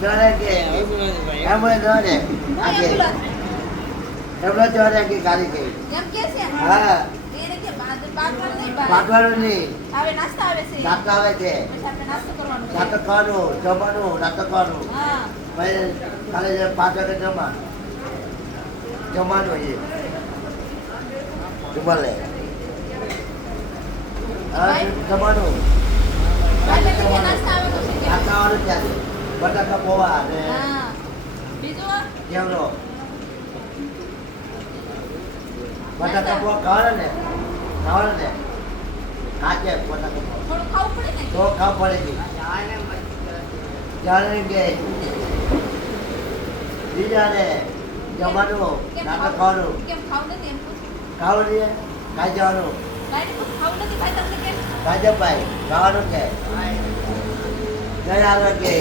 જોડે કે એમ્બ્યુલન્સ જોડે આજે એમ્બ્યુલન્સ જોડે કે ગાડી ગઈ એમ કે છે હા એને કે બાગવાનું નહીં પાકવાનું નહીં આવે નાસ્તા આવે છે નાસ્તા આવે છે પછી આપણે નાસ્તો કરવાનો છે. નાસ્તો કરવાનું જમવાનું નાસ્તો કરવાનું હા પછી કાલે 5 વાગે જમવાનું છે જમવાલે હા જમવાનું એટલે કે નાસ્તા આવે તો છે કે નાસ્તાવાનું ત્યાં બટાકા પૌવા અને હા બીજું કેવડો બટાકા પૌવા ખાવાના ને કાચે બટાકા પૌવા થોડું ખાવું પડે ને તો ખાવ પડે છે જાણે કે બીજાને જમવાનું નાટક ખાવાનું કેમ ખાવું નથી એમ પૂછું ખાવાનું નહીં ખાઈ જવાનું ગાડી પૂછું ખાવું નથી ભાઈ તમને કેમ ભાજપભાઈ ખાવાનું કે ગયા આવે કે